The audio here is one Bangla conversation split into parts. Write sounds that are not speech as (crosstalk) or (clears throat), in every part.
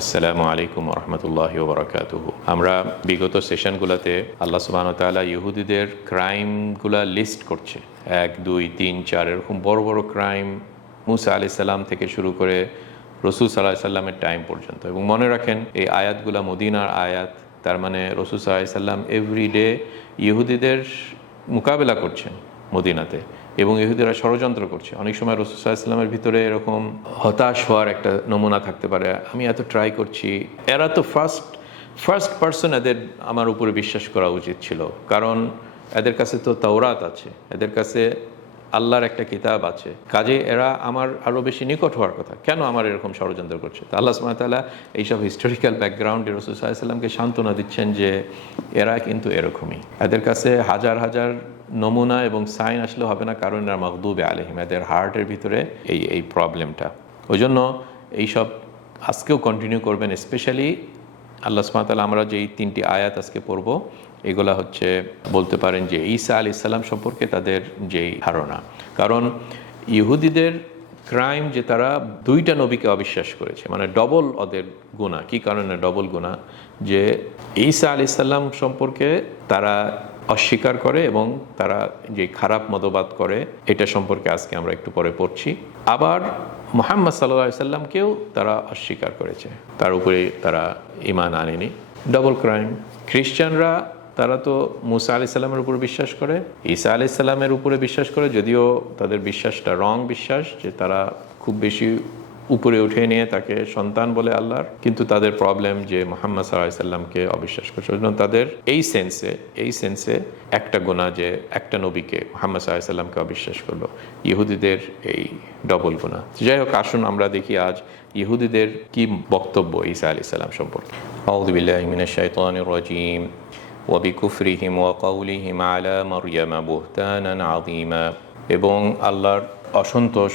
আসসালামু আলাইকুম রহমতুল্লাহ বরকাতুহু আমরা বিগত সেশনগুলোতে আল্লাহ সুবাহ তাআলা ইহুদিদের ক্রাইমগুলা লিস্ট করছে। এক, দুই, তিন, চার, এরকম বড় বড় ক্রাইম মুসা আলি সাল্লাম থেকে শুরু করে রসুল সাল্লাহ সাল্লামের টাইম পর্যন্ত। এবং মনে রাখেন, এই আয়াতগুলা মদিনার আয়াত, তার মানে রসুল সাল্লাহ সাল্লাম এভরিডে ইহুদিদের মোকাবেলা করছেন মদিনাতে। এবং ইহুদিরা ষড়যন্ত্র করছে। অনেক সময় রসুল্লাহ ইসলামের ভিতরে এরকম হতাশ হওয়ার একটা নমুনা থাকতে পারে। আমি এত ট্রাই করছি। এরা তো ফার্স্ট ফার্স্ট পার্সন এদের আমার উপরে বিশ্বাস করা উচিত ছিল। কারণ এদের কাছে তো তাওরাত আছে। এদের কাছে আল্লাহর একটা কিতাব আছে। কাজে এরা আমার আরও বেশি নিকট হওয়ার কথা। কেন আমার এরকম ষড়যন্ত্র করছে? তা আল্লাহ সুমাতালা এইসব হিস্টোরিক্যাল ব্যাকগ্রাউন্ডে রসুল সাল্লামকে সান্ত্বনা দিচ্ছেন যে এরা কিন্তু এরকমই। এদের কাছে হাজার হাজার নমুনা এবং সাইন আসলে হবে না, কারণ এরা মখদুবে আলহিম এদের হার্টের ভিতরে এই এই প্রবলেমটা। ওই জন্য এইসব আজকেও কন্টিনিউ করবেন স্পেশালি আল্লাহ সুমাতালা আমরা যেই তিনটি আয়াত আজকে পড়ব, এগুলা হচ্ছে বলতে পারেন যে ঈসা আলি ইসাল্লাম সম্পর্কে তাদের যেই ধারণা। কারণ ইহুদিদের ক্রাইম যে তারা দুইটা নবীকে অবিশ্বাস করেছে মানে ডবল ওদের গুণা কি কারণে ডবল গুণা যে ঈসা আলি সাল্লাম সম্পর্কে তারা অস্বীকার করে এবং তারা যে খারাপ মতবাদ করে, এটা সম্পর্কে আজকে আমরা একটু পরে পড়ছি। আবার মোহাম্মদ সাল্লাহ সাল্লামকেও তারা অস্বীকার করেছে। তার উপরে তারা ইমান আনেনি। ডবল ক্রাইম খ্রিস্টানরা তারা তো মুসা আলি সাল্লামের উপর বিশ্বাস করে, ঈসা আলি সাল্লামের উপরে বিশ্বাস করে, যদিও তাদের বিশ্বাসটা রং বিশ্বাস, যে তারা খুব বেশি উপরে উঠে নিয়ে তাকে সন্তান বলে আল্লাহর কিন্তু তাদের প্রবলেম যে মোহাম্মদ সাল্লাহ সাল্লামকে অবিশ্বাস করছে ওই জন্য তাদের এই সেন্সে এই সেন্সে একটা গোনা যে একটা নবীকে মোহাম্মদ সাল্লাহ সাল্লামকে অবিশ্বাস করলো ইহুদিদের এই ডবল গোনা যাই হোক আসুন আমরা দেখি আজ ইহুদিদের কি বক্তব্য ঈসা আলি সাল্লাম সম্পর্কে আউদুবিল্লাহ মিনাশ শাইতানির রাজিম وبكفرهم وقولهم على مريم بهتانا عظيما এবং আল্লাহর অসন্তোষ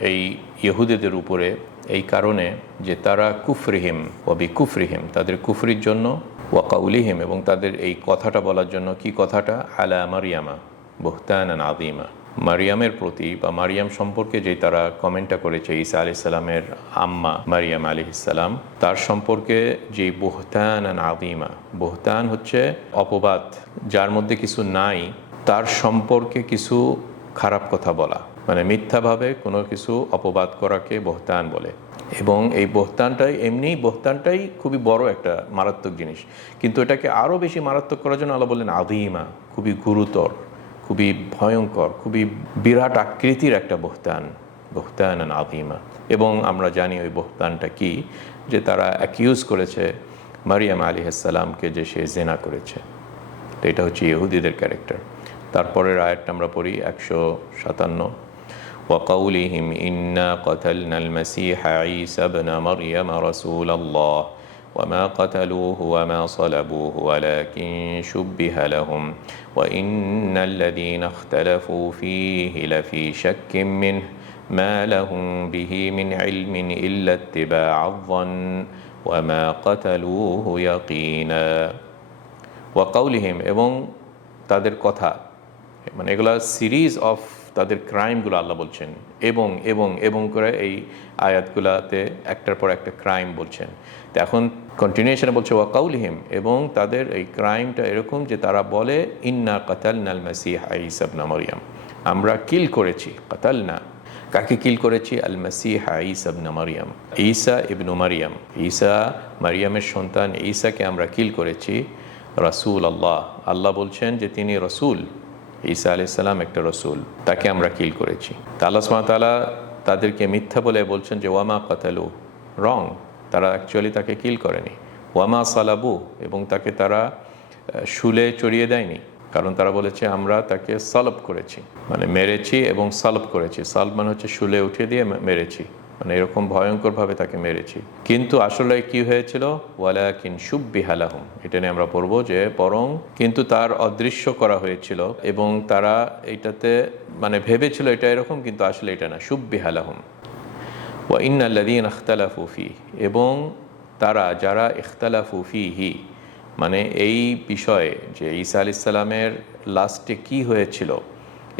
এই ইহুদিদের উপরে এই কারণে যে তারা কুফরিহিম ওবি কুফরিহিম তাদের কুফরির জন্য ওয়াকাউলিহিম এবং তাদের এই কথাটা বলার জন্য কি কথাটা? আলা মারিয়ামা বহতান আদিমা মারিয়ামের প্রতি বা মারিয়াম সম্পর্কে যে তারা কমেন্টটা করেছে, ঈসা আলি সাল্লামের আম্মা মারিয়াম আলি ইসাল্লাম তার সম্পর্কে যে বহতান আদিমা বহতান হচ্ছে অপবাদ, যার মধ্যে কিছু নাই, তার সম্পর্কে কিছু খারাপ কথা বলা। মানে মিথ্যাভাবে কোনো কিছু অপবাদ করাকে বহতান বলে। এবং এই বহতানটাই, এমনি বহতানটাই খুবই বড় একটা মারাত্মক জিনিস। কিন্তু এটাকে আরও বেশি মারাত্মক করার জন্য আল্লাহ বললেন আদিমা খুবই গুরুতর, খুবই ভয়ঙ্কর, খুবই বিরাট আকৃতির একটা বহতান বহতান আদিমা এবং আমরা জানি ওই বহতানটা কি, যে তারা অ্যাকিউজ করেছে মারিয়াম আলী আসসালামকে যে সে জেনা করেছে। তো এটা হচ্ছে ইহুদিদের ক্যারেক্টার তারপরের আয়াতটা আমরা পড়ি একশো সাতান্ন। وقولهم إنا قتلنا المسيح عيسى ابن مريم رسول الله وما قتلوه وما صلبوه ولكن شبه لهم وإن الذين اختلفوا فيه لفي شك منه ما لهم به من علم إلا اتباع الظن وما قتلوه يقينا ওয়াকাউলিহিম এবং তাদের কথা মানে এগুলা সিরিজ অফ তাদের ক্রাইমগুলো আল্লাহ বলছেন। এবং এবং এবং করে এই আয়াতগুলাতে একটার পর একটা ক্রাইম বলছেন। তো এখন কন্টিনিউশনে বলছে ওয়াকাউলিহিম এবং তাদের এই ক্রাইমটা এরকম যে তারা বলে, ইন্না কাতাল নাল মাসিহ আইসাবনা মরিয়াম আমরা কিল করেছি কাতাল না কাকে কিল করেছি? আল মাসিহ ইসাবনা মারিয়াম। ঈসা ইবনু মারিয়াম। ঈসা মারিয়ামের সন্তান, ঈসাকে আমরা কিল করেছি। রাসুল আল্লাহ আল্লাহ বলছেন যে তিনি রসুল। ঈসা আলি সাল্লাম একটা রসুল, তাকে আমরা কিল করেছি। তা আল্লাহ তালা তাদেরকে মিথ্যা বলে বলছেন যে, ওয়ামা কাতালু রং তারা অ্যাকচুয়ালি তাকে কিল করেনি। ওয়ামা সালাবু এবং তাকে তারা শুলে চড়িয়ে দেয়নি। কারণ তারা বলেছে, আমরা তাকে সলভ করেছি। মানে মেরেছি এবং সলভ করেছি। সলভ মানে হচ্ছে শুলে উঠিয়ে দিয়ে মেরেছি। মানে এরকম ভয়ঙ্করভাবে তাকে মেরেছি। কিন্তু আসলে কি হয়েছিল? ওয়ালা কিন সুব্বি হালাহুম এটা নিয়ে আমরা পড়ব যে, বরং কিন্তু তার অদৃশ্য করা হয়েছিল এবং তারা এটাতে মানে ভেবেছিল এটা এরকম, কিন্তু আসলে এটা না সুব্বি হালাহুম ওয়া ইন্নাল্লাদিন আখতালাফুফি এবং তারা, যারা ইখতালাফুফি হি মানে এই বিষয়ে যে ঈসা আলাইসাল্লামের লাস্টে কি হয়েছিল,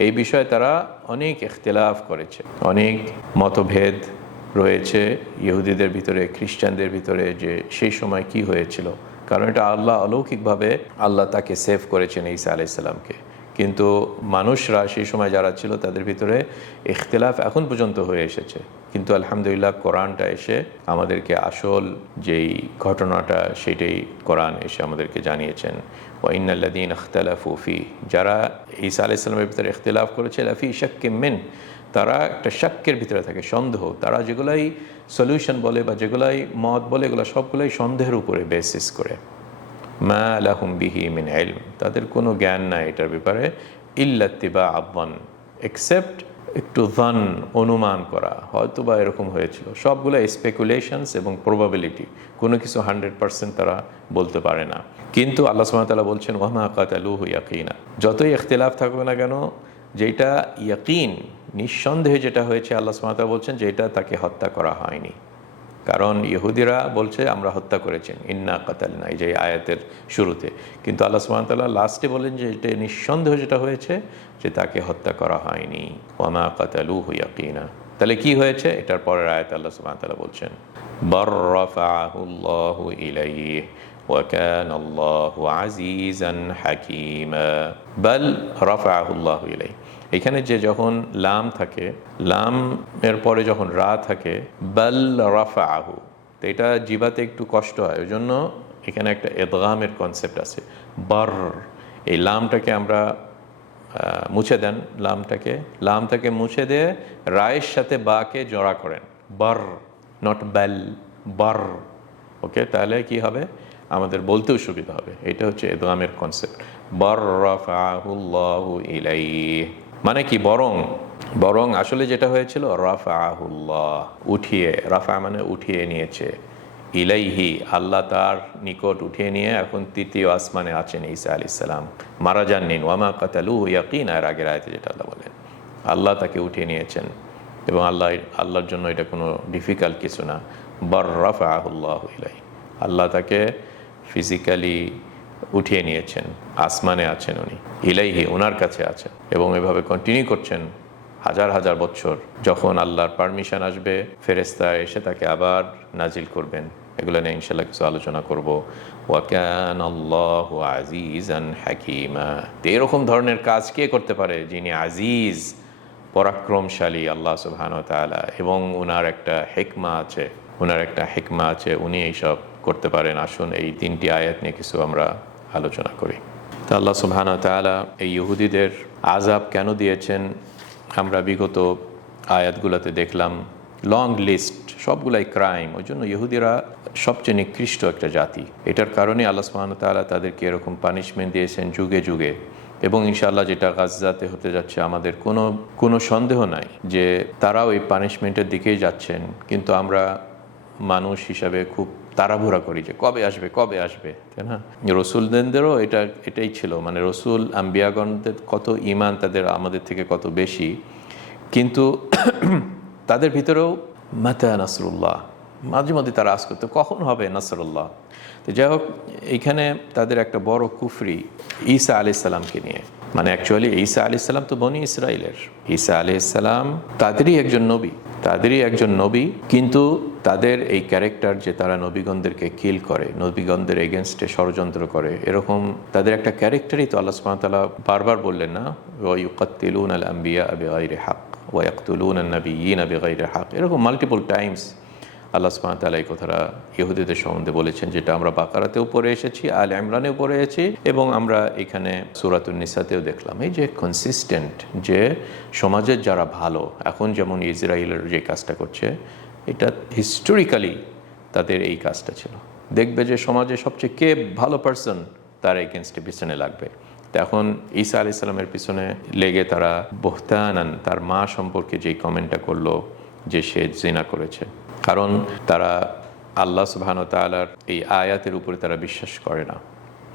এই বিষয়ে তারা অনেক ইখতিলাফ করেছে। অনেক মতভেদ রয়েছে ইহুদিদের ভিতরে, খ্রিস্টানদের ভিতরে যে সেই সময় কি হয়েছিল। কারণ এটা আল্লাহ অলৌকিকভাবে আল্লাহ তাকে সেভ করেছেন ঈসা আলাইসাল্লামকে কিন্তু মানুষরা সেই সময় যারা ছিল তাদের ভিতরে ইখতলাফ এখন পর্যন্ত হয়ে এসেছে। কিন্তু আলহামদুলিল্লাহ কোরআনটা এসে আমাদেরকে আসল যেই ঘটনাটা সেটাই কোরআন এসে আমাদেরকে জানিয়েছেন। ওয়াইনাল্লাদিন আখতালাফুফি যারা ঈসা আলাইসাল্লামের ভিতরে ইখতলাফ করেছে, লাফি শাক্কে মেন তারা একটা শাক্কের ভিতরে থাকে, সন্দেহ। তারা যেগুলাই সলিউশন বলে বা যেগুলাই মত বলে, এগুলো সবগুলোই সন্দেহের উপরে বেসিস করে। মা লাহুম বিহি মিন ইলম। তাদের কোনো জ্ঞান নাই এটার ব্যাপারে। ইল্লাত্তিবা আব্বান। এক্সেপ্ট একটু ভান অনুমান করা। হয়তো বা এরকম হয়েছিল। সবগুলো স্পেকুলেশনস এবং প্রবাবিলিটি কোনো কিছু হান্ড্রেড পার্সেন্ট তারা বলতে পারে না। কিন্তু আল্লাহ সুবহানাহু বলছেন ওয়ামা কাতালুহু ইয়াকিনা। যতই ইখতিলাফ থাকবে না কেন যেটা ইয়াকিন, নিঃসন্দেহে যেটা হয়েছে, আল্লাহ সুবহানাহু বলছেন যেটা তাকে হত্যা করা হয়নি। কারণ ইহুদিরা বলছে, আমরা হত্যা করেছেন ইন্না কাতাল না এই যে আয়াতের শুরুতে। কিন্তু আল্লাহ সুবহানাহু লাস্টে বলেন যে এটা নিঃসন্দেহ যেটা হয়েছে, যে তাকে হত্যা করা হয়নি। ওয়ামা কাতালু ইয়াকিনা। তাহলে কি হয়েছে? এটার পরের আয়াত আল্লাহ সুবহানাহু বলছেন, বর রাফাহুল্লাহু ইলাইহি। وكان الله عزيزا حكيما بل رفعه الله إليه এখানে যে যখন লাম থাকে লাম এর পরে যখন রা থাকে বাল রাফা আহু তো এটা জিবাতে একটু কষ্ট হয় ওই জন্য এখানে একটা এদগামের কনসেপ্ট আছে বার এই লামটাকে আমরা আহ, মুছে দেন লামটাকে লামটাকে মুছে দিয়ে রায়ের সাথে বাকে জড়া করেন বার নট ব্যাল বার ওকে তাহলে কি হবে আমাদের বলতেও সুবিধা হবে। এটা হচ্ছে এদগামের কনসেপ্ট ইলাইহি। মানে কি? বরং বরং আসলে যেটা হয়েছিল, রাফাহুল্লাহ, উঠিয়ে, রাফা মানে উঠিয়ে নিয়েছে। ইলাইহি, আল্লাহ তার নিকট উঠিয়ে নিয়ে এখন তৃতীয় আসমানে আছেন ঈসা আলি সালাম মারা যাননি। ওয়ামা কাতালু ইয়াকিন। আর আগের আয়তে যেটা আল্লাহ বলেন। আল্লাহ তাকে উঠিয়ে নিয়েছেন। এবং আল্লাহ, আল্লাহর জন্য এটা কোনো ডিফিকাল্ট কিছু না। বর রাফাহুল্লাহ ইলাই আল্লাহ তাকে ফিজিক্যালি উঠিয়ে নিয়েছেন, আসমানে আছেন উনি, ইলাইহি ওনার কাছে আছেন এবং এভাবে কন্টিনিউ করছেন হাজার হাজার বছর। যখন আল্লাহর পারমিশন আসবে ফেরেস্তা এসে তাকে আবার নাজিল করবেন। এগুলো নিয়ে ইনশাল্লাহ কিছু আলোচনা করব। ওয়াকান আল্লাহ আজিজান হাকিমা। এরকম ধরনের কাজ কে করতে পারে? যিনি আজিজ, পরাক্রমশালী আল্লাহ সুবহান এবং ওনার একটা হেকমা আছে। ওনার একটা হেকমা আছে, উনি এইসব করতে পারেন, আসুন এই তিনটি আয়াত নিয়ে কিছু আমরা আলোচনা করি। তা আল্লাহ সুবহান তাআলা এই ইহুদিদের আজাব কেন দিয়েছেন? আমরা বিগত আয়াতগুলোতে দেখলাম লং লিস্ট সবগুলাই ক্রাইম ওই জন্য ইহুদিরা সবচেয়ে নিকৃষ্ট একটা জাতি। এটার কারণে আল্লাহ সুবহান তাআলা তাদেরকে এরকম পানিশমেন্ট দিয়েছেন যুগে যুগে। এবং ইনশাআল্লাহ যেটা গাজাতে হতে যাচ্ছে, আমাদের কোনো কোনো সন্দেহ নাই যে তারাও এই পানিশমেন্টের দিকেই যাচ্ছেন। কিন্তু আমরা মানুষ হিসাবে খুব তাড়াহুড়া করি যে কবে আসবে কবে আসবে, তাই না? রসুলদেরও এটা, এটাই ছিল। মানে রসুল, আম্বিয়াগণদের কত ইমান তাদের, আমাদের থেকে কত বেশি। কিন্তু (clears throat) তাদের ভিতরেও, মাতা নাসরুল্লাহ, মাঝে মধ্যে তারা আস করতো। কখন হবে নাসরুল্লাহ? তো যাই হোক এইখানে তাদের একটা বড় কুফরি ঈসা আলি সাল্লামকে নিয়ে। মানে অ্যাকচুয়ালি ঈসা আলি সাল্লাম তো বনি ইসরায়েলের ঈসা আলি সাল্লাম তাদেরই একজন নবী, তাদেরই একজন নবী, কিন্তু তাদের এই ক্যারেক্টার যে তারা নবীগণদেরকে কিল করে, নবীগণদের এগেনস্টে ষড়যন্ত্র করে, এরকম তাদের একটা ক্যারেক্টারই তো আল্লাহ সুবহানাহু বারবার বললেন না ওয়াইকাত্তিলুন আল আম্বিয়া বিগাইরি হক ওয়াক্তুলুন নবীন বিগাইরি হক এরকম মাল্টিপল টাইমস আল্লাহ সুবহানাহু তাআলা এই কথাটা ইহুদিদের সম্বন্ধে বলেছেন, যেটা আমরা বাকারাতেও পড়ে এসেছি, আল ইমরানেও পড়ে এসেছি, এবং আমরা এখানে সুরাতুন নিসাতেও দেখলাম। এই যে কনসিস্টেন্ট যে সমাজের যারা ভালো, এখন যেমন ইসরায়েলের যে কাজটা করছে, এটা হিস্টোরিক্যালি তাদের এই কাজটা ছিল। দেখবে যে সমাজে সবচেয়ে কে ভালো পার্সন তার এগেনস্টে পিছনে লাগবে। তো এখন ঈসা আলি সাল্লামের পিছনে লেগে তারা বহতানান, তার মা সম্পর্কে যেই কমেন্টটা করল, যে সে জিনা করেছে। কারণ তারা আল্লাহ সুবহান তালার এই আয়াতের উপরে তারা বিশ্বাস করে না।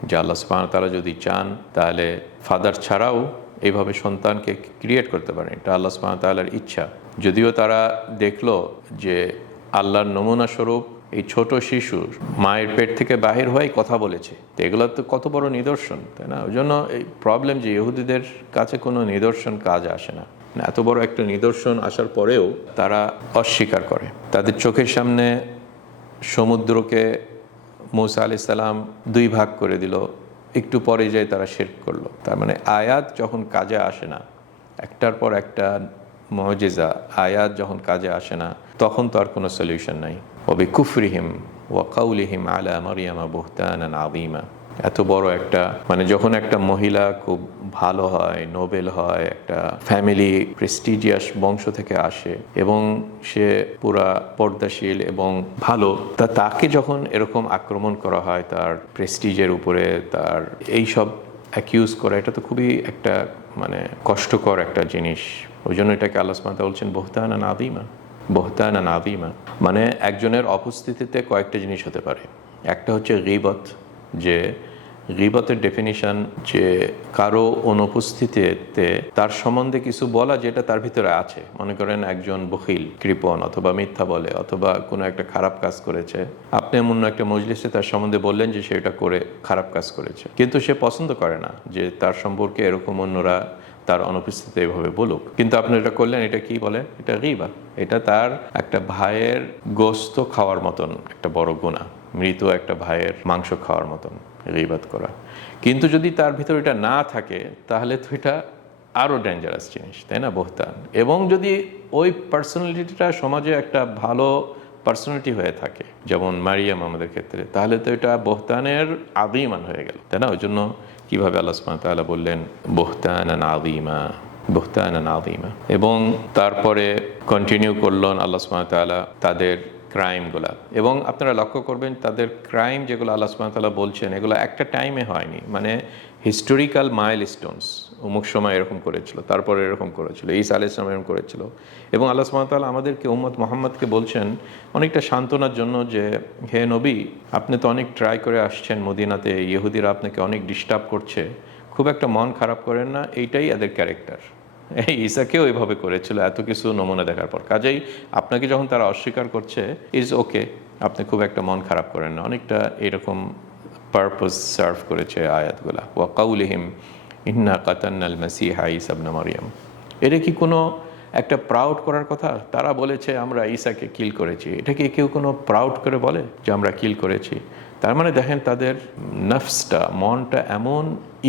যে আল্লাহ সুবহান তালা যদি চান, তাহলে ফাদার ছাড়াও এইভাবে সন্তানকে ক্রিয়েট করতে পারেন। এটা আল্লাহ সুবহান তালার ইচ্ছা। যদিও তারা দেখল যে আল্লাহর নমুনা স্বরূপ এই ছোট শিশুর মায়ের পেট থেকে বাহির হয়ে কথা বলেছে। তো এগুলো তো কত বড় নিদর্শন, তাই না? ওই জন্য এই প্রবলেম যে ইহুদিদের কাছে কোনো নিদর্শন কাজ আসে না। এত বড় একটা নিদর্শন আসার পরেও তারা অস্বীকার করে। তাদের চোখের সামনে সমুদ্রকে মৌসা আলি সাল্লাম দুই ভাগ করে দিল, একটু পরে যায় তারা শের করল। তার মানে আয়াত যখন কাজে আসে না, একটার পর একটা মজেজা, আয়াত যখন কাজে আসে না, তখন তো আর কোনো সলিউশন নাই। ওবি কুফরিহিম ওয়াকাউলিহিম আলা মারিয়ামা বুহতান আদিমা এত বড় একটা মানে যখন একটা মহিলা খুব ভালো হয়, নোবেল হয়, একটা ফ্যামিলি প্রেস্টিজিয়াস বংশ থেকে আসে এবং সে পুরা পর্দাশীল এবং ভালো, তা তাকে যখন এরকম আক্রমণ করা হয় তার প্রেস্টিজের উপরে, তার এই সব অ্যাকিউজ করা, এটা তো খুবই একটা মানে কষ্টকর একটা জিনিস। ওই জন্য এটাকে আল্লাহ সুবহানাহু বলছেন বহতানা নাদিমা বহতানা নাদিমা মানে একজনের অপস্থিতিতে কয়েকটা জিনিস হতে পারে। একটা হচ্ছে গিবত যে গিবতের ডেফিনিশন যে কারও অনুপস্থিতিতে তার সম্বন্ধে কিছু বলা যেটা তার ভিতরে আছে। মনে করেন একজন বখিল কৃপণ অথবা মিথ্যা বলে অথবা কোনো একটা খারাপ কাজ করেছে। আপনি এমন একটা মজলিসে তার সম্বন্ধে বললেন যে সে এটা করে খারাপ কাজ করেছে। কিন্তু সে পছন্দ করে না যে তার সম্পর্কে এরকম অন্যরা তার অনুপস্থিতিতে এভাবে বলুক। কিন্তু আপনি এটা করলেন, এটা কি বলে এটা রিবা এটা তার একটা ভাইয়ের গোস্ত খাওয়ার মতন একটা বড় গুণা মৃত একটা ভাইয়ের মাংস খাওয়ার মতন রিবাত করা। কিন্তু যদি তার ভিতরে এটা না থাকে, তাহলে তো এটা আরও ডেঞ্জারাস জিনিস, তাই না, বহতান? এবং যদি ওই পার্সোনালিটিটা সমাজে একটা ভালো পার্সোনালিটি হয়ে থাকে, যেমন মারিয়াম আমাদের ক্ষেত্রে, তাহলে তো এটা বহতানের আদিমান হয়ে গেল, তাই না? ওই জন্য কীভাবে আল্লাহ তাআলা বললেন, বহতানান আদিমা বহতানান আদিমা এবং তারপরে কন্টিনিউ করলেন আল্লাহ তাআলা তাদের ক্রাইমগুলা। এবং আপনারা লক্ষ্য করবেন, তাদের ক্রাইম যেগুলো আল্লাহ সুবহানাহু বলছেন, এগুলো একটা টাইমে হয়নি। মানে হিস্টোরিক্যাল মাইল স্টোনস অমুক সময় এরকম করেছিল, তারপরে এরকম করেছিল, ঈসা আলাইহিস সালাম এরকম করেছিল। এবং আল্লাহ সুবহানাহু আমাদেরকে, উম্মত মোহাম্মদকে বলছেন অনেকটা সান্ত্বনার জন্য যে, হে নবী, আপনি তো অনেক ট্রাই করে আসছেন মদিনাতে ইহুদিরা আপনাকে অনেক ডিস্টার্ব করছে। খুব একটা মন খারাপ করেন না, এইটাই এদের ক্যারেক্টার এই ঈসাকেও এভাবে করেছিল, এত কিছু নমুনা দেখার পর। কাজেই আপনাকে যখন তারা অস্বীকার করছে ইজ ওকে আপনি খুব একটা মন খারাপ করেন না। অনেকটা এরকম পারপোজ সার্ভ করেছে আয়াতগুলা। ওয়া কাউলিহিম, ইন্না কাতান্নাল মাসিহা ইসাবনা মারিয়াম। এটা কি কোনো একটা প্রাউড করার কথা? তারা বলেছে, আমরা ঈসাকে কিল করেছি। এটা কি কেউ কোনো প্রাউড করে বলে যে, আমরা কিল করেছি? তার মানে দেখেন তাদের নফসটা, মনটা এমন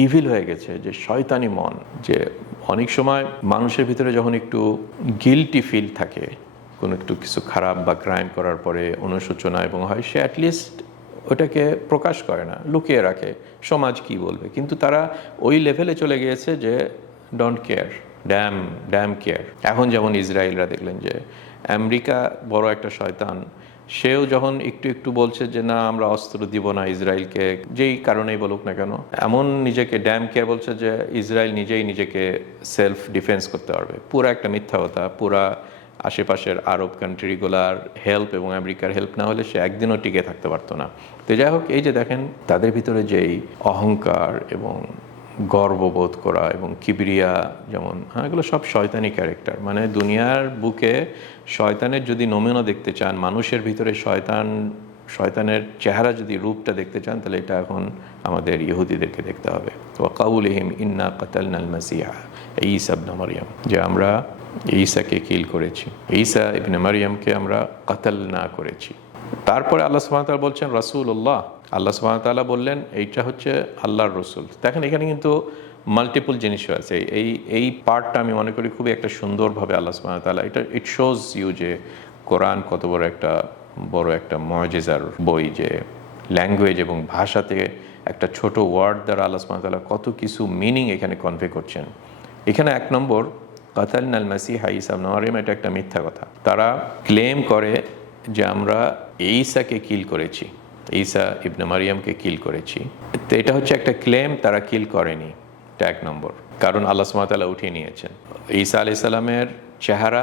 ইভিল হয়ে গেছে যে শয়তানি মন, যে অনেক সময় মানুষের ভিতরে যখন একটু গিলটি ফিল থাকে, কোনো একটু কিছু খারাপ বা ক্রাইম করার পরে অনুশোচনা এবং হয়, সে অ্যাটলিস্ট ওটাকে প্রকাশ করে না, লুকিয়ে রাখে, সমাজ কি বলবে? কিন্তু তারা ওই লেভেলে চলে গিয়েছে যে don't care damn damn care এখন যেমন ইসরায়েলরা দেখলেন যে আমেরিকা বড় একটা শয়তান সেও যখন একটু একটু বলছে যে, না, আমরা অস্ত্র দিব না ইসরায়েলকে, যেই কারণেই বলুক না কেন, এমন নিজেকে, ড্যাম কে বলছে যে, ইসরায়েল নিজেই নিজেকে সেলফ ডিফেন্স করতে পারবে। পুরা একটা মিথ্যা কথা, পুরা আশেপাশের আরব কান্ট্রিগুলার হেল্প এবং আমেরিকার হেল্প না হলে সে একদিনও টিকে থাকতে পারতো না। তো যাই হোক, এই যে দেখেন, তাদের ভিতরে যেই অহংকার এবং গর্ববোধ করা এবং কিবরিয়া যেমন হ্যাঁ এগুলো সব শয়তানি ক্যারেক্টার মানে দুনিয়ার বুকে শয়তানের যদি নমুনা দেখতে চান, মানুষের ভিতরে শয়তান, শয়তানের চেহারা যদি রূপটা দেখতে চান, তাহলে এটা এখন আমাদের ইহুদিদেরকে দেখতে হবে। ও ওয়াকাউলিহিম ইন্না কাতালনাল মাসিহা। ঈসা ইবনে মারিয়াম, যে আমরা ঈসাকে কিল করেছি। ঈসা ইবনে মারিয়ামকে আমরা কাতাল না করেছি। তারপরে আল্লাহ তাআলা বলছেন, রাসূলুল্লাহ। আল্লাহ তাআলা বললেন, এইটা হচ্ছে আল্লাহর রসুল। দেখেন, এখানে কিন্তু মাল্টিপল জিনিসও আছে। এই এই পার্টটা আমি মনে করি খুবই একটা সুন্দরভাবে আল্লাহ সুবহানাহু ওয়া তাআলা এটা ইট শোজ ইউ যে কোরআন কত বড় একটা বড় একটা মজেজার বই যে ল্যাঙ্গুয়েজ এবং ভাষাতে একটা ছোট ওয়ার্ড দ্বারা আল্লাহ সুবহানাহু ওয়া তাআলা কত কিছু মিনিং এখানে কনভে করছেন। এখানে এক নম্বর কাতাল আল মাসিহা ইসা নরিম এটা একটা মিথ্যা কথা। তারা ক্লেম করে যে আমরা এইসাকে কিল করেছি, ঈসা ইবনে মারিয়ামকে কিল করেছি। তো এটা হচ্ছে একটা ক্লেম তারা কিল করেনি। এটা এক নম্বর কারণ আল্লাহ সুমাতালা উঠিয়ে নিয়েছেন। ঈসা আলি সাল্লামের চেহারা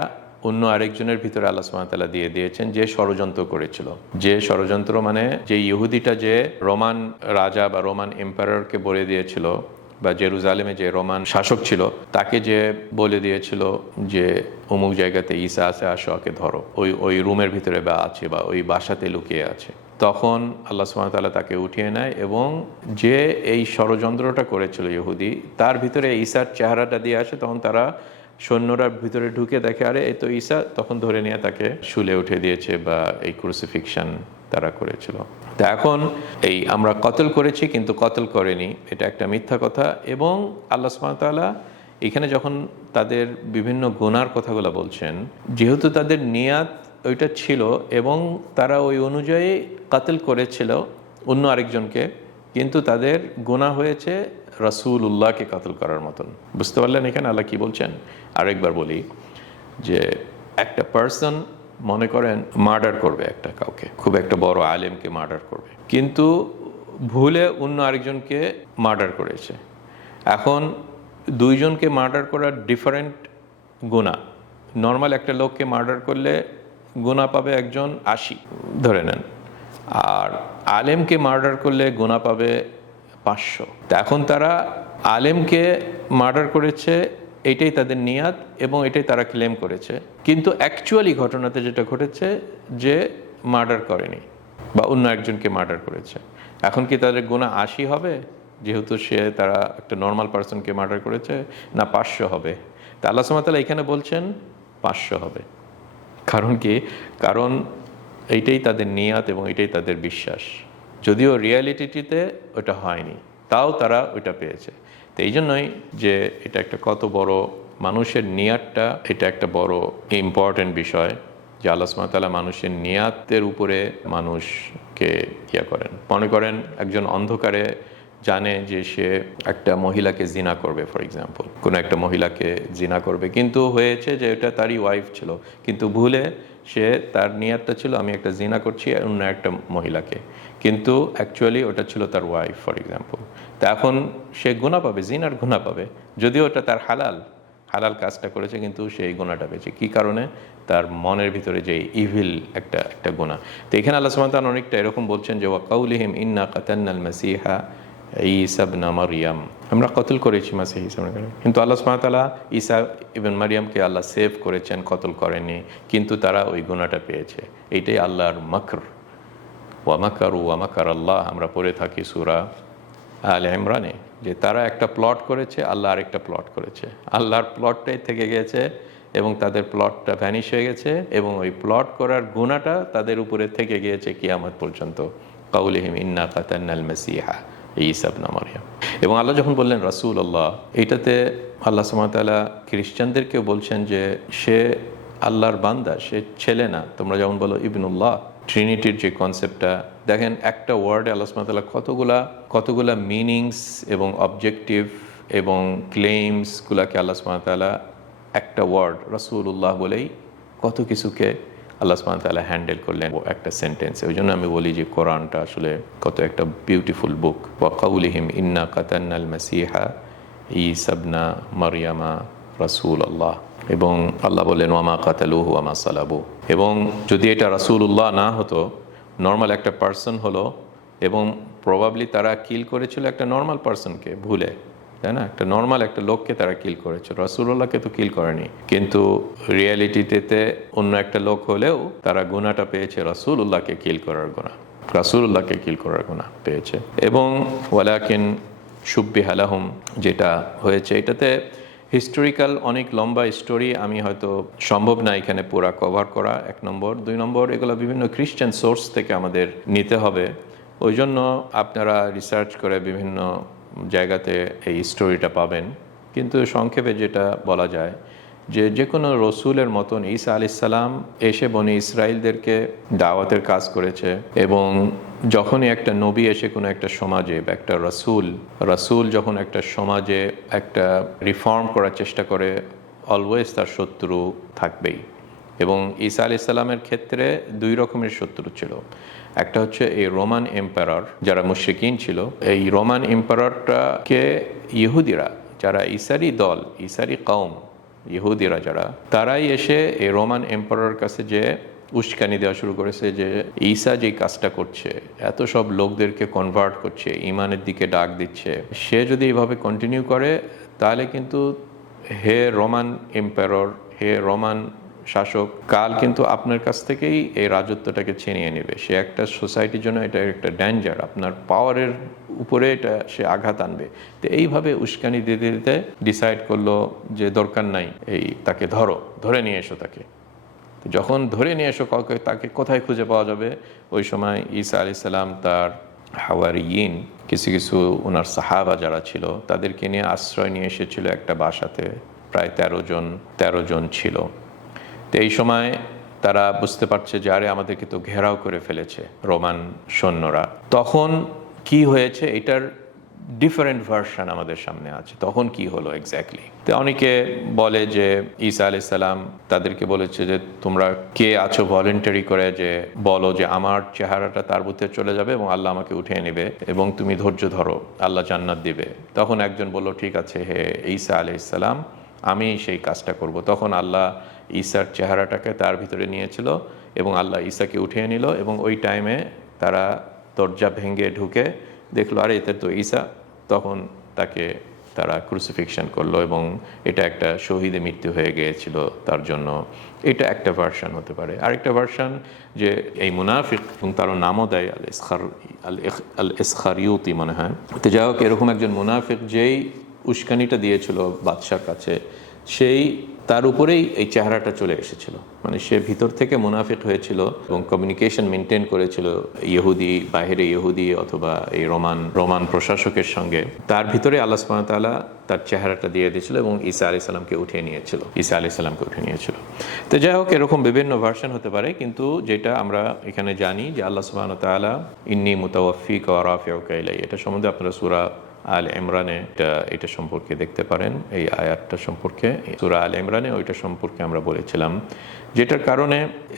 অন্য আরেকজনের ভিতরে আল্লাহ সুমাতালা দিয়ে দিয়েছেন, যে ষড়যন্ত্র করেছিল। যে ষড়যন্ত্র মানে যে ইহুদিটা যে রোমান রাজা বা রোমান এম্পায়ারকে বলে দিয়েছিল, বা জেরুজালেমে যে রোমান শাসক ছিল, তাকে যে বলে দিয়েছিল যে অমুক জায়গাতে ঈসা আছে, আসো ওকে ধরো। ওই ওই রুমের ভিতরে বা আছে, বা ওই বাসাতে লুকিয়ে আছে। তখন আল্লাহ সুমাতাল্লাহ তাকে উঠিয়ে নেয় এবং যে এই ষড়যন্ত্রটা করেছিল ইহুদি, তার ভিতরে ঈশার চেহারাটা দিয়ে আসে, তখন তারা সৈন্যরা ভিতরে ঢুকে দেখে, আরে, এই তো ঈসা, তখন ধরে নিয়ে তাকে শুলে উঠে দিয়েছে বা এই ক্রুসিফিকশন তারা করেছিল। তো এখন এই আমরা কতল করেছি কিন্তু কতল করেনি, এটা একটা মিথ্যা কথা এবং আল্লাহ সুবহানাহু এখানে যখন তাদের বিভিন্ন গুনার কথাগুলো বলছেন, যেহেতু তাদের নিয়াত ওইটা ছিল এবং তারা ওই অনুযায়ী কাতল করেছিল অন্য আরেকজনকে, কিন্তু তাদের গুনাহ হয়েছে রাসূল উল্লাহকে কাতল করার মতন। বুঝতে পারলেন এখানে আল্লাহ কী বলছেন? আরেকবার বলি যে একটা পার্সন মনে করেন মার্ডার করবে একটা কাউকে, খুব একটা বড় আলেমকে মার্ডার করবে, কিন্তু ভুলে অন্য আরেকজনকে মার্ডার করেছে। এখন দুইজনকে মার্ডার করার ডিফারেন্ট গুণা নর্মাল একটা লোককে মার্ডার করলে গুণা পাবে একজন আশি। ধরে নেন। আর আলেমকে মার্ডার করলে গোনা পাবে পাঁচশো। এখন তারা আলেমকে মার্ডার করেছে, এটাই তাদের নিয়াত এবং এটাই তারা ক্লেম করেছে। কিন্তু অ্যাকচুয়ালি ঘটনাতে যেটা ঘটেছে যে মার্ডার করেনি বা অন্য একজনকে মার্ডার করেছে। এখন কি তাদের গোনা আশি হবে? যেহেতু সে তারা একটা নর্মাল পার্সনকে মার্ডার করেছে, না পাঁচশো হবে। তা আল্লাহ সুমাতালা এখানে বলছেন পাঁচশো হবে। কারণ কি? কারণ এইটাই তাদের নিয়াত এবং এটাই তাদের বিশ্বাস। যদিও রিয়ালিটিতে ওটা হয়নি, তাও তারা ওইটা পেয়েছে। তো এই জন্যই যে এটা একটা কত বড় মানুষের নিয়াতটা, এটা একটা বড় ইম্পর্টেন্ট বিষয় যে আল্লাহ সুমাতালা মানুষের নিয়াতের উপরে মানুষকে ইয়া করেন। মনে করেন একজন অন্ধকারে জানে যে সে একটা মহিলাকে জিনা করবে ফর এক্সাম্পল কোনো একটা মহিলাকে জিনা করবে। কিন্তু হয়েছে যে এটা তারই ওয়াইফ ছিল। কিন্তু ভুলে সে তার নিয়াতটা ছিল, আমি একটা জিনা করছি অন্য একটা মহিলাকে। কিন্তু অ্যাকচুয়ালি ওটা ছিল তার ওয়াইফ ফর এক্সাম্পল তা এখন সে গুণা পাবে, জিনার গুণা পাবে। যদিও ওটা তার হালাল হালাল কাজটা করেছে, কিন্তু সেই গুণাটা পেয়েছে। কী কারণে? তার মনের ভিতরে যে ইভিল একটা একটা গুণা তো এখানে আল্লাহ সুমাতান অনেকটা এরকম বলছেন যে ওয়াকাউলিহিম ইন্না কাতান্নাল মাসিহা ইসাব না মারিয়াম। আমরা কতল করেছি মাসিহ ইসা কিন্তু আল্লাহ সুমাতালা ইসা ইবেন মারিয়ামকে আল্লাহ সেভ করেছেন, কতল করেনি কিন্তু তারা ওই গুণাটা পেয়েছে। এইটাই আল্লাহর মকর। ওয়ামাকার ওয়ামাকার আল্লাহ আমরা পড়ে থাকি সুরা আল ইমরানে, যে তারা একটা প্লট করেছে, আল্লাহ আরেকটা প্লট করেছে। আল্লাহর প্লটটাই থেকে গেছে এবং তাদের প্লটটা ভ্যানিশ হয়ে গেছে এবং ওই প্লট করার গুণাটা তাদের উপরে থেকে গিয়েছে কিয়ামত পর্যন্ত। কাউলিহিম ইন্না কাতান্নাল মাসিহা ইসাব নামারিয়া এবং আল্লাহ যখন বললেন রাসুল আল্লাহ এইটাতে আল্লাহ সুমাতালা খ্রিস্টানদেরকেও বলছেন যে, সে আল্লাহর বান্দা, সে ছেলে না। তোমরা যেমন বলো ইবনুল্লাহ ট্রিনিটির যে কনসেপ্টটা দেখেন একটা ওয়ার্ডে আল্লাহ সুমাতালা কতগুলা কতগুলা মিনিংস এবং অবজেক্টিভ এবং ক্লেমসগুলাকে আল্লাহ সুমাতালা একটা ওয়ার্ড রসুল্লাহ বলেই কত কিছুকে আল্লাহ সুবহানাহু তাআলা হ্যান্ডেল করলেন একটা সেন্টেন্সে। ওই জন্য আমি বলি যে কোরআনটা আসলে কত একটা বিউটিফুল বুক ওয়া কাউলিহিম ইন্না কাতান্নাল মাসিহা ইসাবনা মারিয়ামা রাসূল আল্লাহ এবং আল্লাহ বললেন ওয়ামা কাতালুহু ওয়ামা সালাবু। এবং যদি এটা রাসুল উল্লাহ না হতো নর্মাল একটা পার্সন হলো এবং প্রবাবলি তারা কিল করেছিল একটা নর্মাল পার্সনকে ভুলে। তাই না? একটা নর্মাল একটা লোককে তারা কিল করেছে। রসুল্লাহকে তো কিল করেনি। কিন্তু রিয়ালিটিতে অন্য একটা লোক হলেও তারা গুণাটা পেয়েছে রসুল্লাহকে কিল করার গুণা রাসুল্লাহকে কিল করার গুণা পেয়েছে। এবং ওয়ালাকিন সুব্বি হালাহুম যেটা হয়েছে, এটাতে হিস্টোরিক্যাল অনেক লম্বা স্টোরি আমি হয়তো সম্ভব না এখানে পুরা কভার করা। এক নম্বর। দুই নম্বর, এগুলো বিভিন্ন খ্রিশ্চান সোর্স থেকে আমাদের নিতে হবে। ওই জন্য আপনারা রিসার্চ করে বিভিন্ন জায়গাতে এই স্টোরিটা পাবেন। কিন্তু সংক্ষেপে যেটা বলা যায় যে যে কোনো রসুলের মতন ঈসা আলাইসাল্লাম এসে বনে ইসরায়েলদেরকে দাওয়াতের কাজ করেছে এবং যখনই একটা নবী এসে কোনো একটা সমাজে বা একটা রসুল রসুল যখন একটা সমাজে একটা রিফর্ম করার চেষ্টা করে অলওয়েজ তার শত্রু থাকবেই। এবং ঈসা আলি সাল্লামের ক্ষেত্রে দুই রকমের শত্রু ছিল। একটা হচ্ছে এই রোমান এম্পায়ার যারা মুশ্রিকিন ছিল, এই রোমান এম্পায়ারটাকে ইহুদিরা, যারা ইসারি দল, ইসারি কৌম ইহুদিরা যারা, তারাই এসে এই রোমান এম্পায়ারের কাছে যে উস্কানি দেওয়া শুরু করেছে যে ঈসা যে কাজটা করছে, এত সব লোকদেরকে কনভার্ট করছে ইমানের দিকে ডাক দিচ্ছে, সে যদি এইভাবে কন্টিনিউ করে, তাহলে কিন্তু হে রোমান এম্পায়ার হে রোমান শাসক, কাল কিন্তু আপনার কাছ থেকেই এই রাজত্বটাকে ছিনিয়ে নেবে। সে একটা সোসাইটির জন্য এটা একটা ড্যাঞ্জার আপনার পাওয়ারের উপরে এটা সে আঘাত আনবে। তো এইভাবে উস্কানি দিতে দিতে ডিসাইড করল যে দরকার নাই, এই তাকে ধরো, ধরে নিয়ে এসো তাকে। যখন ধরে নিয়ে এসো কাউকে, তাকে কোথায় খুঁজে পাওয়া যাবে? ওই সময় ঈসা আলি সাল্লাম তার হাওয়ারিয়িন কিছু কিছু ওনার সাহাবা যারা ছিল, তাদেরকে নিয়ে আশ্রয় নিয়ে এসেছিল একটা বাসাতে। প্রায় তেরো জন তেরো জন ছিল। তো এই সময় তারা বুঝতে পারছে যে, আরে, আমাদেরকে তো ঘেরাও করে ফেলেছে রোমান সৈন্যরা। তখন কি হয়েছে? এটার ডিফারেন্ট ভার্সন আমাদের সামনে আছে। তখন কি হলো এক্স্যাক্টলি তো অনেকে বলে যে, ঈসা আলি সাল্লাম তাদেরকে বলেছে যে, তোমরা কে আছো ভলেন্টারি করে যে, বলো যে, আমার চেহারাটা তার বুথে চলে যাবে এবং আল্লাহ আমাকে উঠিয়ে নেবে এবং তুমি ধৈর্য ধরো, আল্লাহ জান্নাত দিবে। তখন একজন বলল, ঠিক আছে, হে ঈসা আলি সাল্লাম আমি সেই কাজটা করব। তখন আল্লাহ ঈসার চেহারাটাকে তার ভিতরে নিয়েছিল এবং আল্লাহ ঈসাকে উঠিয়ে নিল এবং ওই টাইমে তারা দরজা ভেঙে ঢুকে দেখল, আরে, এতে তো ঈসা। তখন তাকে তারা ক্রুসিফিকশন করল এবং এটা একটা শহীদে মৃত্যু হয়ে গিয়েছিল তার জন্য। এটা একটা ভার্সন হতে পারে। আরেকটা ভার্সন যে এই মুনাফিক এবং তারও নামও দেয়, আল ইসখার, আল আল ইসখারিউতি মনে হয়। তো যাই হোক, এরকম একজন মুনাফিক যেই উস্কানিটা দিয়েছিল বাদশার কাছে, সেই তার উপরেই এই চেহারাটা চলে এসেছিল। মানে সে ভিতর থেকে মুনাফিক হয়েছিল এবং কমিউনিকেশন মেনটেন করেছিল ইহুদি বাইরে ইহুদি অথবা এই রোমান রোমান প্রশাসকের সঙ্গে। তার ভিতরে আল্লাহ ওয়া তার চেহারাটা দিয়ে দিয়েছিল এবং ঈসা আলি সাল্লামকে উঠিয়ে নিয়েছিল। ঈসা আলি সাল্লামকে উঠিয়ে নিয়েছিল। তো যাই হোক, এরকম বিভিন্ন ভার্সন হতে পারে, কিন্তু যেটা আমরা এখানে জানি যে আল্লাহ সুবহানাহু ওয়া তাআলা ইন্নি মুতাওয়াফিক ওয়া রাফিউকা ইলাই এটা সম্বন্ধে আপনারা সূরা আল ইমরানে এটা এটা সম্পর্কে দেখতে পারেন, এই আয়াতটা সম্পর্কে। সুরা আল ইমরানে ওইটা সম্পর্কে আমরা বলেছিলাম, যেটার কারণে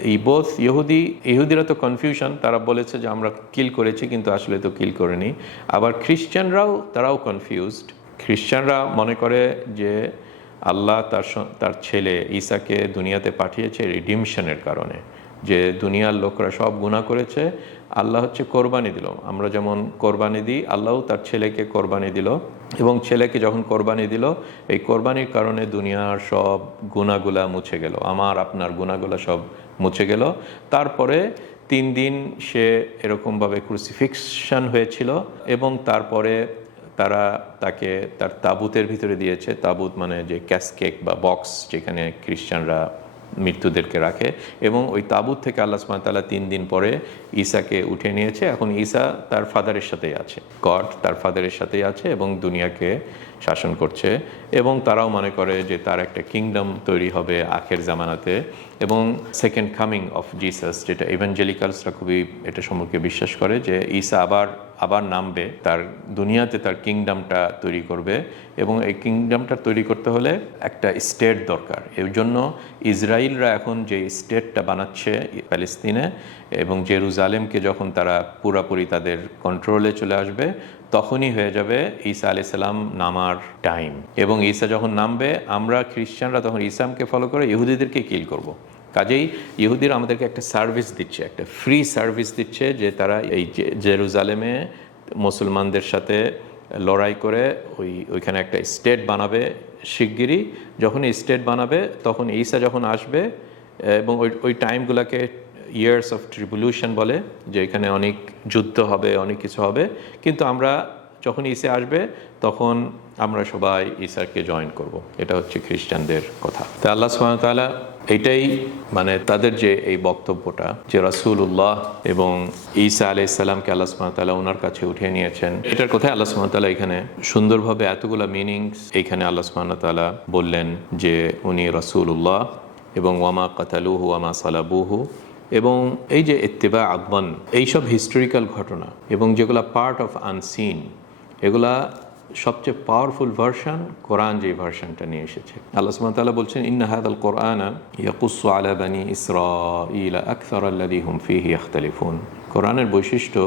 এই বোধ ইহুদি, ইহুদিরা তো কনফিউশন তারা বলেছে যে আমরা কিল করেছি, কিন্তু আসলে তো কিল করিনি। আবার খ্রিস্টানরাও তারাও কনফিউজড খ্রিস্টানরা মনে করে যে আল্লাহ তার তার ছেলে ঈসাকে দুনিয়াতে পাঠিয়েছে রিডিমশনের কারণে, যে দুনিয়ার লোকরা সব গুণা করেছে আল্লাহ হচ্ছে কোরবানি দিল। আমরা যেমন কোরবানি দিই, আল্লাহও তার ছেলেকে কোরবানি দিল। এবং ছেলেকে যখন কোরবানি দিল, এই কোরবানির কারণে দুনিয়ার সব গুণাগুলা মুছে গেল। আমার, আপনার গুণাগুলা সব মুছে গেল। তারপরে তিন দিন সে এরকমভাবে ক্রুসিফিকশন হয়েছিল এবং তারপরে তারা তাকে তার তাবুতের ভিতরে দিয়েছে। তাবুত মানে যে ক্যাসকেক বা বক্স যেখানে খ্রিস্টানরা মৃত্যুদেরকে রাখে এবং ওই তাবুত থেকে আল্লাহ তাআলা তিন দিন পরে ঈসাকে উঠে নিয়েছে। এখন ঈসা তার ফাদারের সাথেই আছে। গড তার ফাদারের সাথেই আছে এবং দুনিয়াকে শাসন করছে এবং তারাও মনে করে যে তার একটা কিংডম তৈরি হবে আখের জামানাতে এবং সেকেন্ড কামিং অফ জিসাস যেটা ইভেঞ্জেলিক্যালসরা খুবই এটা সম্পর্কে বিশ্বাস করে যে ঈসা আবার আবার নামবে, তার দুনিয়াতে তার কিংডমটা তৈরি করবে এবং এই কিংডমটা তৈরি করতে হলে একটা স্টেট দরকার এর জন্য ইসরায়েলরা এখন যে স্টেটটা বানাচ্ছে প্যালেস্তিনে এবং জেরুজালেমকে যখন তারা পুরাপুরি তাদের কন্ট্রোলে চলে আসবে, তখনই হয়ে যাবে ঈসা আলি সাল্লাম নামার টাইম এবং ঈসা যখন নামবে, আমরা খ্রিস্টানরা তখন ইসলামকে ফলো করে, ইহুদিদেরকে কিল করব। কাজেই ইহুদিরা আমাদেরকে একটা সার্ভিস দিচ্ছে, একটা ফ্রি সার্ভিস দিচ্ছে যে তারা এই জেরুজালেমে মুসলমানদের সাথে লড়াই করে ওই, ওইখানে একটা স্টেট বানাবে শিগগিরই। যখন স্টেট বানাবে, তখন ঈসা যখন আসবে, এবং ওই ওই টাইমগুলোকে ইয়ার্স অফ ট্রিবুলিউশন বলে, যে এখানে অনেক যুদ্ধ হবে, অনেক কিছু হবে। কিন্তু আমরা যখন ঈসে আসবে, তখন আমরা সবাই ঈসাকে জয়েন করব। এটা হচ্ছে খ্রিস্টানদের কথা। তা আল্লাহ সুবহানাহু তাআলা এইটাই মানে তাদের যে এই বক্তব্যটা, যে রাসূলুল্লাহ এবং ঈসা আলাইহিস সালামকে আল্লাহ তাআলা ওনার কাছে উঠিয়ে নিয়েছেন, এটার কথায় আল্লাহ তাআলা এখানে সুন্দরভাবে এতগুলো মিনিংস এইখানে আল্লাহ তাআলা বললেন যে উনি রাসূলুল্লাহ এবং ওয়ামা কাতালুহু, ওয়ামা সালাবুহু এবং এই যে ইত্তেবা আগবান এইসব হিস্টোরিক্যাল ঘটনা এবং যেগুলা পার্ট অফ আনসিন এগুলা সবচেয়ে পাওয়ারফুল ভার্সন কোরআন যে ভার্সনটা নিয়ে এসেছে। আল্লাহ ওয়া তাআলা বলছেন, ইন্না হাদাল কোরআনা ইয়াকুসু আলা বানি ইসরাঈল আকসার আল্লাযী হুম ফীহি ইখতালিফুন। কোরআনের বৈশিষ্ট্য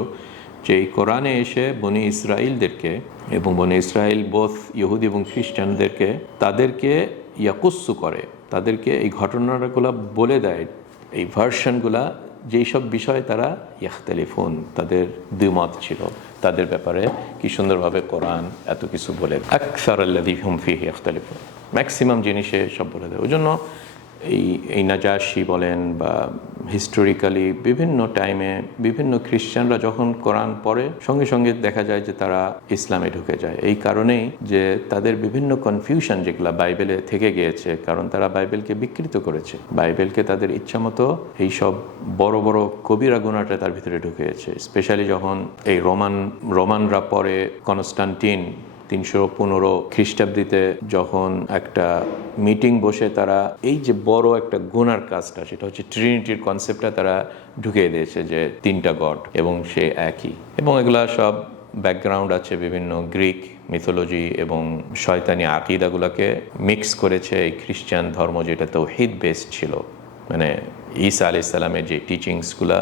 যে এই কোরআনে এসে বনি ইসরায়েলদেরকে এবং বনি ইসরায়েল বোথ ইহুদি এবং খ্রিস্টানদেরকে তাদেরকে ইয়াকুস্সু করে, তাদেরকে এই ঘটনাগুলো বলে দেয়, এই ভার্সনগুলা যেই সব বিষয়ে তারা ইয়াখতালিফুন তাদের দ্বিমত ছিল, তাদের ব্যাপারে কি সুন্দরভাবে কোরআন এত কিছু বলে। আকসার আল্লাহ ফি ইয়াখতালিফুন ম্যাক্সিমাম জিনিসে সব বলে দেয়। ওই জন্য এই এই নাজাসি বলেন বা হিস্টোরিক্যালি বিভিন্ন টাইমে বিভিন্ন খ্রিস্টানরা যখন কোরআন পড়ে, সঙ্গে সঙ্গে দেখা যায় যে তারা ইসলামে ঢুকে যায়। এই কারণেই যে তাদের বিভিন্ন কনফিউশন যেগুলো বাইবেলে থেকে গিয়েছে, কারণ তারা বাইবেলকে বিকৃত করেছে। বাইবেলকে তাদের ইচ্ছামতো এই সব বড় বড় কবিরা গুণাটা তার ভিতরে ঢুকেছে স্পেশালি যখন এই রোমান, রোমানরা পরে কনস্টান্টিন তিনশো পনেরো খ্রিস্টাব্দীতে যখন একটা মিটিং বসে, তারা এই যে বড় একটা গুনার কাজটা, সেটা হচ্ছে ট্রিনিটির কনসেপ্টটা তারা ঢুকিয়ে দিয়েছে যে তিনটা গড এবং সে একই। এবং এগুলা সব ব্যাকগ্রাউন্ড আছে বিভিন্ন গ্রিক মিথোলজি এবং শয়তানি আকিদাগুলোকে মিক্স করেছে এই খ্রিস্টান ধর্ম, যেটা তো হিদ বেসড ছিল। মানে ঈসা আলি ইসলামের যে টিচিংসগুলা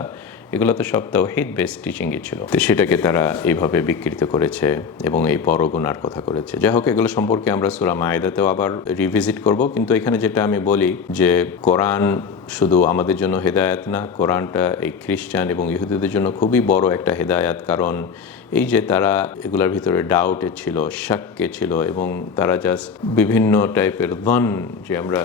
এগুলো তো সব তাও তৌহিদ বেস টিচিংই ছিল। তো সেটাকে তারা এইভাবে বিকৃত করেছে এবং এই গুণার কথা করেছে। যাই হোক, এগুলো সম্পর্কে আমরা সুরা মায়েদাতেও আবার রিভিজিট করব। কিন্তু এখানে যেটা আমি বলি যে, কোরআন শুধু আমাদের জন্য হেদায়াত না, কোরআনটা এই খ্রিস্টান এবং ইহুদিদের জন্য খুবই বড় একটা হেদায়াত। কারণ এই যে তারা এগুলোর ভিতরে ডাউটে ছিল, শাক্কে ছিল এবং তারা জাস্ট বিভিন্ন টাইপের ধন যে আমরা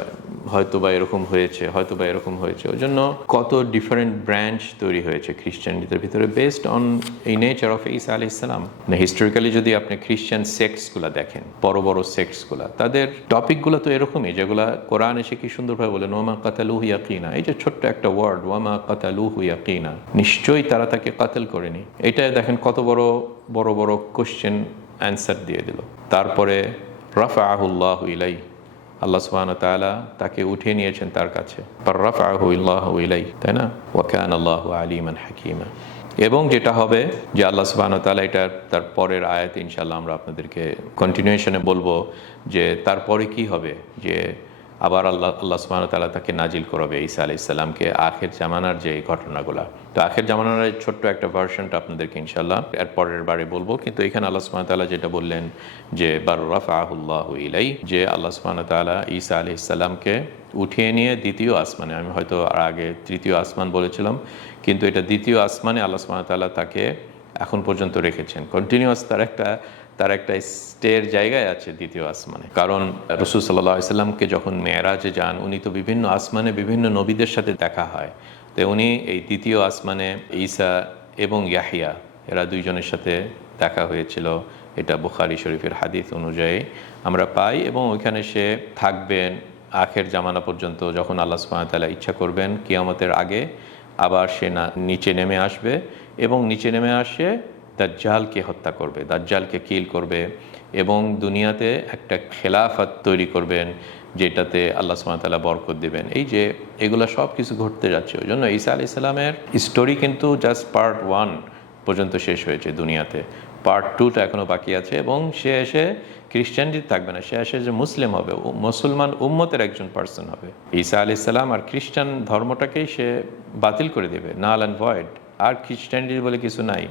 হয়তো বা এরকম হয়েছে হয়তো বা এরকম হয়েছে ওই জন্য কত ডিফারেন্ট ব্রাঞ্চ তৈরি হয়েছে খ্রিস্টানিদের ভিতরে বেসড অন এই নেচার অফ ইসা আলি ইসলাম হিস্টোরিক্যালি যদি আপনি খ্রিস্টান সেক্টসগুলো দেখেন, বড় বড় সেক্টসগুলো তাদের টপিকগুলো তো এরকমই যেগুলো কোরআন এসে কি সুন্দরভাবে বলেন ওমা কাতালুহু ইয়াকিনা এই যে ছোট্ট একটা ওয়ার্ড ওয়ামা কাতালুহু ইয়াকিনা নিশ্চয়ই তারা তাকে কাতেল করেনি। এটা দেখেন কত বড় বড় বড় কোশ্চেন অ্যান্সার দিয়ে দিল। তারপরে রাফা আহুল্লাহ ইলাই। আল্লাহ সুবহান তাআলা তাকে উঠিয়ে নিয়েছেন তার কাছে। রাফাহু ইল্লাহু ইলাই, তাই না? ওয়াকান আল্লাহ আলিমান হাকিমা। এবং যেটা হবে যে আল্লাহ সুবহান তাআলা এটা তার পরের আয়াত ইনশাআল্লাহ আমরা আপনাদেরকে কন্টিনিউশনে বলব যে তারপরে কি হবে? যে আবার আল্লাহ আল্লাহ সুবহান তাআলা তাকে নাজিল করাবে ঈসা আলাইহিস সালামকে আখের জামানার যে ঘটনাগুলো। তো আখের জামানার ছোট্ট একটা ভার্সনটা আপনাদেরকে ইনশাল্লাহ এর পরের বারে বলব। কিন্তু এখানে আল্লাহ সুবহান তাআলা যেটা বললেন যে, বার রাফাহুল্লাহ ইলাই যে আল্লাহ সুবহান তাআলা ঈসা আলাইহিস সালামকে উঠিয়ে নিয়ে দ্বিতীয় আসমানে, আমি হয়তো আর আগে তৃতীয় আসমান বলেছিলাম, কিন্তু এটা দ্বিতীয় আসমানে আল্লাহ সুবহান তাআলা তাকে এখন পর্যন্ত রেখেছেন। কন্টিনিউয়াস তার একটা তার একটা স্টের জায়গায় আছে দ্বিতীয় আসমানে। কারণ রসুল সাল্লাহ সাল্লামকে যখন মেয়েরাজে যান, উনি তো বিভিন্ন আসমানে বিভিন্ন নবীদের সাথে দেখা হয়। তো উনি এই দ্বিতীয় আসমানে ঈসা এবং ইয়াহিয়া, এরা দুইজনের সাথে দেখা হয়েছিল। এটা বুখারি শরীফের হাদিস অনুযায়ী আমরা পাই এবং ওইখানে সে থাকবেন আখের জামানা পর্যন্ত যখন আল্লাহ সুবাহতাল্লাহ ইচ্ছা করবেন কিয়ামতের আগে আবার সে না, নিচে নেমে আসবে এবং নিচে নেমে আসে দাজ্জালকে হত্যা করবে, দাজ্জালকে কিল করবে এবং দুনিয়াতে একটা খেলাফত তৈরি করবেন যেটাতে আল্লাহ সুমাতাল্লাহ বরকত দেবেন। এই যে এগুলো সব কিছু ঘটতে যাচ্ছে ওই জন্য ঈসা আলি ইসলামের স্টোরি কিন্তু জাস্ট পার্ট ওয়ান পর্যন্ত শেষ হয়েছে দুনিয়াতে। পার্ট টুটা এখনও বাকি আছে এবং সে এসে খ্রিস্টানটি থাকবে না, সে এসে যে মুসলিম হবে মুসলমান উম্মতের একজন পার্সন হবে। ঈসা আলি ইসলাম আর খ্রিস্টান ধর্মটাকেই সে বাতিল করে দেবে নাল অ্যান্ড ভয়েড আর খ্রিস্টানটি বলে কিছু নাই।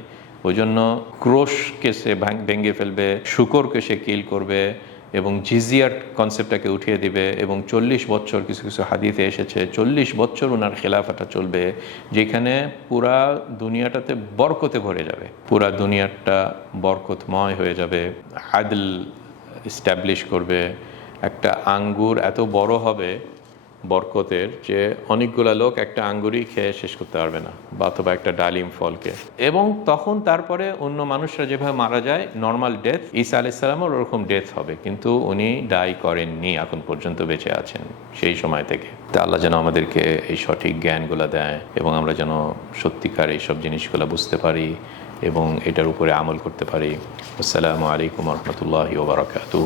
ওই জন্য ক্রোশকে সে ভেঙে ফেলবে শুকরকে সে কিল করবে এবং জিজিয়ার কনসেপ্টটাকে উঠিয়ে দিবে এবং চল্লিশ বছর কিছু কিছু হাদিতে এসেছে, চল্লিশ বছর ওনার খেলাফাটা চলবে যেখানে পুরা দুনিয়াটাতে বরকতে ভরে যাবে। পুরা দুনিয়াটা বরকতময় হয়ে যাবে আদল স্ট্যাবলিশ করবে, একটা আঙ্গুর এত বড় হবে বরকতের যে অনেকগুলা লোক একটা আঙ্গুরি খেয়ে শেষ করতে পারবে না, বা অথবা একটা ডালিম ফলকে। এবং তখন তারপরে অন্য মানুষরা যেভাবে মারা যায় নর্মাল ডেথ ঈসা আলাইসালামও ওরকম ডেথ হবে। কিন্তু উনি ডাই করেননি, এখন পর্যন্ত বেঁচে আছেন, সেই সময় থেকে। তা আল্লাহ যেন আমাদেরকে এই সঠিক জ্ঞানগুলো দেয়, এবং আমরা যেন সত্যিকার এইসব জিনিসগুলো বুঝতে পারি, এবং এটার উপরে আমল করতে পারি। আসসালামু আলাইকুম রহমতুল্লাহ ওবরাকাতু